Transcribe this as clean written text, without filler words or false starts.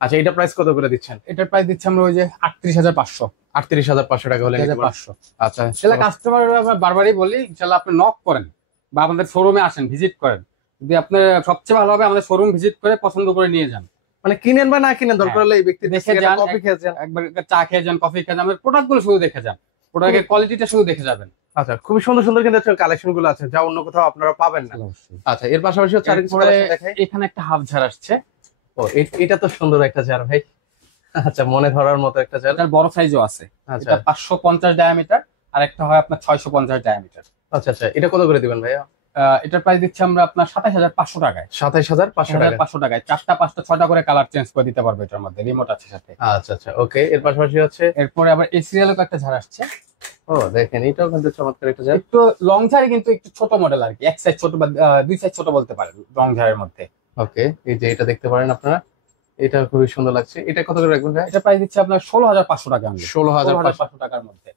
আচ্ছা, এটা প্রাইস কত করে দিচ্ছেন? এটার প্রাইস দিচ্ছি আমরা ওই যে 38,500। 38,500 টাকা হলে নিতে পারবেন। 500। আচ্ছা, সেটা কাস্টমার বারবারই বলি, ইনশাল্লাহ আপনি নক করেন বা আমাদের শোরুমে আসেন, ভিজিট করেন। যদি আপনার সবচেয়ে ভালো হবে আমাদের শোরুম ভিজিট করে পছন্দ করে নিয়ে যান। মানে কিনেন বা না কিনেন, দরকার হলে এই ব্যক্তি দেখে যান, কফি খেয়ে যান। একবার চা খেয়ে যান, কফি খেয়ে যান, আমাদের প্রোডাক্ট গুলো শুধু দেখে যান, প্রোডাক্টের কোয়ালিটিটা শুধু দেখে যাবেন। আচ্ছা, খুবই সুন্দর সুন্দর কিন্তু কালেকশন গুলো আছে, যা অন্য কোথাও আপনারা পাবেন না। আচ্ছা, এর পাশাপাশি হচ্ছে আরেকটা এরপরে collection দেখাই। এখানে একটা হাফ ঝাড় আসছে। ও, এটা তো সুন্দর একটা চেয়ার ভাই। আচ্ছা, মনে ধরার মতো একটা চেয়ার। এটার বড় সাইজও আছে। আচ্ছা এটা 550 ডায়ামিটার, আর একটা হয় আপনার 650 ডায়ামিটার। আচ্ছা আচ্ছা, এটা কত করে দিবেন ভাইয়া? এটার প্রাইস দিচ্ছি আমরা আপনার 27,500 টাকায়। 27,500 টাকা। 500 টাকায় 4টা 5টা 6টা করে কালার চেঞ্জ করে দিতে পারবে, এটার মধ্যে রিমোট আছে সাথে। আচ্ছা আচ্ছা, ওকে। এর পাশাপাশি হচ্ছে, এরপরে আবার এই সিরিয়ালও একটা ঝাড় আসছে। ও দেখেন, এটাও কিন্তু চমৎকার একটা চেয়ার। একটু লং ঝাড়ে, কিন্তু একটু ছোট মডেল আর কি, এক সাইজ ছোট বা দুই সাইজ ছোট বলতে পারেন লং ঝাড়ের মধ্যে। ওকে, এই যে এটা দেখতে পারেন আপনারা, এটা খুবই সুন্দর লাগছে। এটা কত করে রাখবেন ভাই? এটা প্রাইস দিচ্ছে আপনার 16,500 টাকা। 16,500 16,500 টাকার মধ্যে